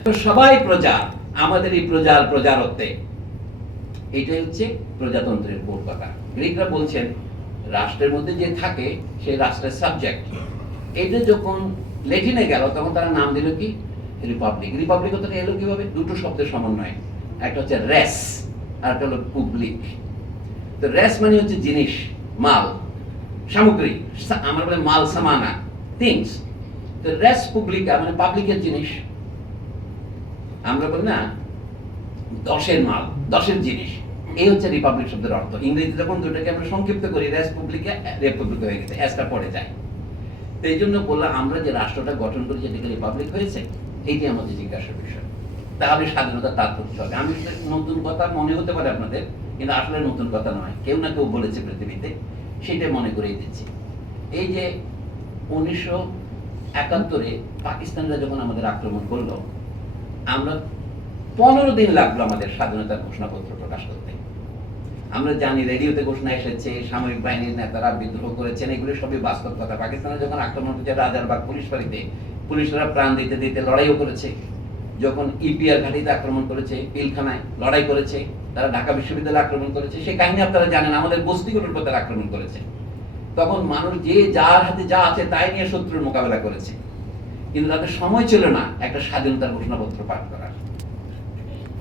সবাই প্রজা, আমাদের এই প্রজার প্রজারত্বে, এইটাই হচ্ছে প্রজাতন্ত্রের মূল কথা। গ্রিকরা বলছেন রাষ্ট্রের মধ্যে যে থাকে সেই রাষ্ট্রের সাবজেক্ট। এটা যখন ল্যাটিনে গেল তখন তারা নাম দিল কি রিপাবলিক। রিপাবলিক কথাটা এলো কিভাবে? দুটো শব্দের সমন্বয়ে, একটা হচ্ছে রেস আর একটা হলো পুবলিক। তো রেস মানে হচ্ছে জিনিস, মাল, সামগ্রী, আমরা বলে মাল সামানা, থিংস। তো রেস পুবলিকা মানে পাবলিকের জিনিস। আমরা বলি না দশের মাল, দশের জিনিস, এই হচ্ছে রিপাবলিক শব্দের অর্থ। ইংরেজি যখন দুটাকে আমরা সংক্ষিপ্ত করি রেস পুবলিকা, রিপাবলিক হয়ে গেছে, এসটা পড়ে যায়। তো এই জন্য বললাম আমরা যে রাষ্ট্রটা গঠন করি যেটাকে রিপাবলিক হয়েছে, এইটি আমাদের জিজ্ঞাসার বিষয়। তাহলে স্বাধীনতার তাৎপর্য হবে। আমি নতুন কথা মনে হতে পারে আপনাদের, কিন্তু আসলে নতুন কথা নয়, কেউ না কেউ বলেছে পৃথিবীতে, সেটাই মনে করিয়ে দিচ্ছি। এই যে 1971-এ পাকিস্তানিরা যখন আমাদের আক্রমণ করলো, আমরা 15 দিন লাগলো আমাদের স্বাধীনতার ঘোষণাপত্র প্রকাশ করতে। আমরা জানি রেডিওতে ঘোষণা এসেছে, সামরিক বাহিনীর নেতারা বিদ্রোহ করেছেন, এগুলো সবই বাস্তব কথা। পাকিস্তানে যখন আক্রমণ হচ্ছে রাজারবাগ পুলিশ বাড়িতে, পুলিশরা প্রাণ দিতে দিতে লড়াইও করেছে। যখন ইপিআর ঘাটিতে আক্রমণ করেছে, পিলখানায় লড়াই করেছে, তারা ঢাকা বিশ্ববিদ্যালয়ে আক্রমণ করেছে, সেই কাহিনী আপনারা জানেন। আমাদের বস্তিগুলোর উপর তারা আক্রমণ করেছে। তখন মানুষ যে যার হাতে যা আছে তাই নিয়ে শত্রুর মোকাবেলা করেছে, কিন্তু তাদের সময় ছিল না একটা স্বাধীনতার ঘোষণাপত্র পাঠ করার।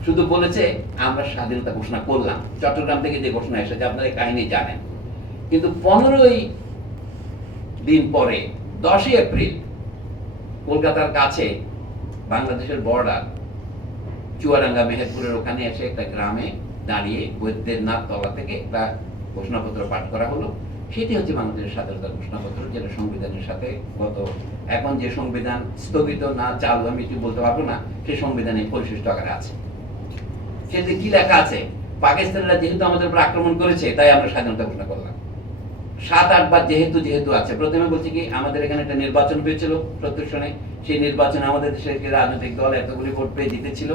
শুধু বলেছে আমরা স্বাধীনতা ঘোষণা করলাম। চট্টগ্রাম থেকে যে ঘোষণা এসেছে আপনারা এই কাহিনী জানেন। কিন্তু 15 দিন পরে 10 এপ্রিল কলকাতার কাছে বাংলাদেশের বর্ডার চুয়াডাঙ্গা মেহেরপুরের ওখানে এসে একটা গ্রামে দাঁড়িয়ে বৈদ্যনাথ তলা থেকে একটা ঘোষণাপত্র পাঠ করা হলো। সেটি হচ্ছে বাংলাদেশের স্বাধীনতার ঘোষণাপত্র, যেটা সংবিধানের সাথে এখন যে সংবিধান স্থগিত না চালু আমি কি বলতে পারবো না, সেই সংবিধানে পরিশিষ্ট আকারে আছে। সেটি কি লেখা আছে? পাকিস্তানিরা যেহেতু আমাদের উপর আক্রমণ করেছে তাই আমরা স্বাধীনতা ঘোষণা করলাম। 7-8 বার যেহেতু আছে। প্রথমে বলছি কি আমাদের এখানে একটা নির্বাচন হয়েছিল 70 সনে, সেই নির্বাচনে আমাদের দেশের রাজনৈতিক দল এতগুলি ভোট পেয়ে জিতেছিল,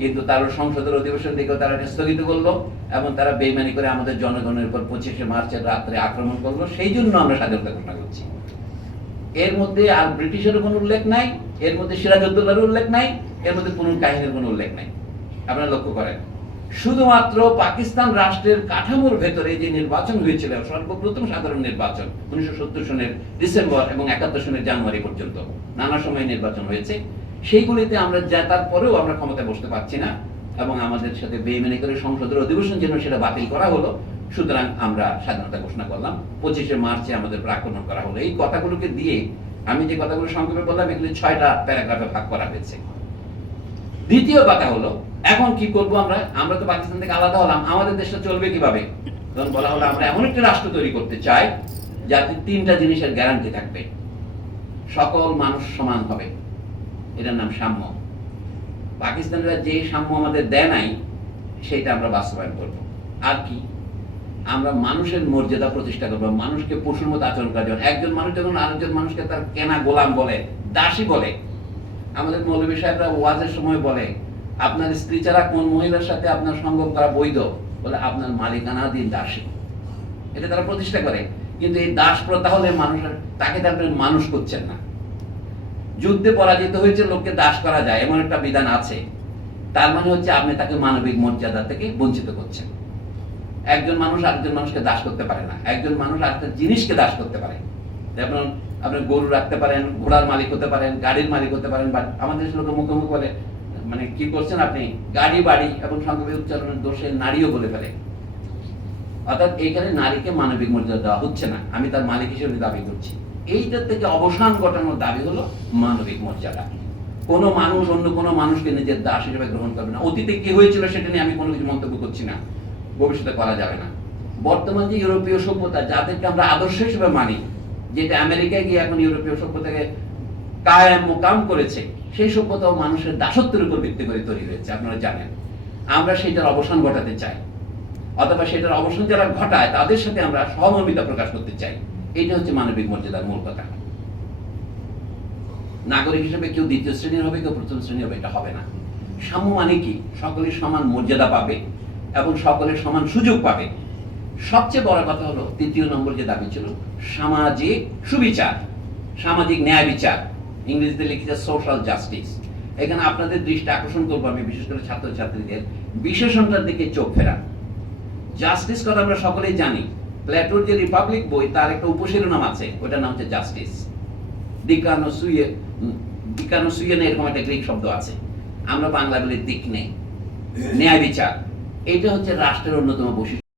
কিন্তু তার সংসদের অধিবেশন দিকেও তারা স্থগিত করলো এবং তারা বেইমানি করে আমাদের জনগণের উপর 25শে মার্চের রাত্রে আক্রমণ করলো। সেই জন্য আমরা স্বাধীনতা ঘোষণা করছি। এর মধ্যে আর ব্রিটিশের কোনো উল্লেখ নাই, এর মধ্যে সিরাজউদ্দৌলার উল্লেখ নাই, এর মধ্যে পুনঃ কাহিনীর কোনো উল্লেখ নাই। আপনারা লক্ষ্য করেন, শুধুমাত্র পাকিস্তান রাষ্ট্রের কাঠামোর ভেতরে যে নির্বাচন হয়েছিল, সর্বপ্রথম সাধারণ নির্বাচন 1970 সনের ডিসেম্বর এবং 71 সনের জানুয়ারি পর্যন্ত নানা সময় নির্বাচন হয়েছে, সেইগুলিতে আমরা জেতার পরেও আমরা ক্ষমতায় বসতে পারছি না এবং আমাদের সাথে বেইমানি করে সংসদের অধিবেশন যেন সেটা বাতিল করা হলো। সুতরাং আমরা স্বাধীনতা ঘোষণা করলাম। 25শে মার্চে আমাদের আক্রমণ করা হলো। এই কথাগুলোকে দিয়ে আমি যে কথাগুলো সংক্ষেপে বললাম, এগুলি 6টা প্যারাগ্রাফে ভাগ করা হয়েছে। দ্বিতীয় কথা হলো এখন কি করব আমরা তো পাকিস্তান থেকে আলাদা হলাম, আমাদের দেশটা চলবে কিভাবে? তখন বলা হলো আমরা এমন একটা রাষ্ট্র তৈরি করতে চাই যাতে 3টা জিনিসের গ্যারান্টি থাকবে। সকল মানুষ সমান হবে, এটার নাম সাম্য। পাকিস্তানিরা যে সাম্য আমাদের দেয় নাই সেটা আমরা বাস্তবায়ন করব। আর কি? আমরা মানুষের মর্যাদা প্রতিষ্ঠা করবো, মানুষকে পশুর মতো আচরণ করা যাবে। একজন মানুষ যখন আরেকজন মানুষকে তার কেনা গোলাম বলে, দাসী বলে, আমাদের মৌলভী সাহেবরা ওয়াজের সময় বলে আপনার স্ত্রী ছাড়া কোন মহিলার সাথে আপনার সঙ্গম করা বৈধ? বলে আপনার মালিকানাধীন দাসী। এটা তারা প্রতিষ্ঠা করে। কিন্তু এই দাস প্রথা হলে মানুষের তাকে তারপরে মানুষ করছেন না। যুদ্ধে পরাজিত হয়েছে লোককে দাস করা যায় এমন একটা বিধান আছে, তার মানে হচ্ছে আপনি তাকে মানবিক মর্যাদা থেকে বঞ্চিত করছেন। একজন মানুষ আরেকজন মানুষকে দাস করতে পারে না, একজন মানুষ আরেকটা জিনিসকে দাস করতে পারে। যেমন আপনি গরু রাখতে পারেন, ঘোড়ার মালিক হতে পারেন, গাড়ির মালিক হতে পারেন, বা আমাদের দেশের লোকের মুখে মুখে বলে মানে কি করছেন আপনি, গাড়ি বাড়ি এবং সংক্ষেপে উচ্চারণের দোষে নারীও বলে ফেলে। অর্থাৎ এইখানে নারীকে মানবিক মর্যাদা দেওয়া হচ্ছে না, আমি তার মালিক হিসেবে দাবি করছি। এইটার থেকে অবসান ঘটানোর দাবি হলো মানবিক মর্যাদা। কোনো মানুষ অন্য কোনো মানুষকে নিজের দাস হিসেবে গ্রহণ করবে না। অতীতে কি হয়েছিল সেটা নিয়ে আমি কোনো কিছু মন্তব্য করছি না, ভবিষ্যতে করা যাবে না। বর্তমান যে ইউরোপীয় সভ্যতা যাদেরকে আমরা আদর্শ হিসেবে মানি, যেটা আমেরিকায় গিয়ে এখন ইউরোপীয় সভ্যতাকে কায়েম মোকাম করেছে, সেই সভ্যতাও মানুষের দাসত্বের উপর ভিত্তি করে তৈরি হয়েছে, আপনারা জানেন। আমরা সেটার অবসান ঘটাতে চাই, অথবা সেটার অবসান যারা ঘটায় তাদের সাথে আমরা সহমর্মিতা প্রকাশ করতে চাই। এটা হচ্ছে মানবিক মর্যাদার মূল কথা। নাগরিক হিসেবে কেউ দ্বিতীয় শ্রেণীর হবে, কেউ প্রথম শ্রেণীর হবে, এটা হবে না। সাম্য মানে কি? সকলের সমান মর্যাদা পাবে এবং সকলের সমান সুযোগ পাবে। সবচেয়ে বড় কথা হলো 3য় নম্বর যে দাবি ছিল সামাজিক সুবিচার, সামাজিক ন্যায় বিচার, ইংরেজিতে লিখেছে সোশ্যাল জাস্টিস। এখানে আপনাদের দৃষ্টি আকর্ষণ করবো আমি, বিশেষ করে ছাত্রছাত্রীদের বিশেষণটার দিকে চোখ ফেরা। জাস্টিস কথা আমরা সকলেই জানি, প্লেটোর যে রিপাবলিক বই তার একটা উপশিরোনাম আছে, ওটার নাম হচ্ছে জাস্টিস। দিকানোসুয়েন এরকম একটা গ্রিক শব্দ আছে, আমরা বাংলা বলি দিক নেই, ন্যায় বিচার। এটা হচ্ছে রাষ্ট্রের অন্যতম বৈশিষ্ট্য।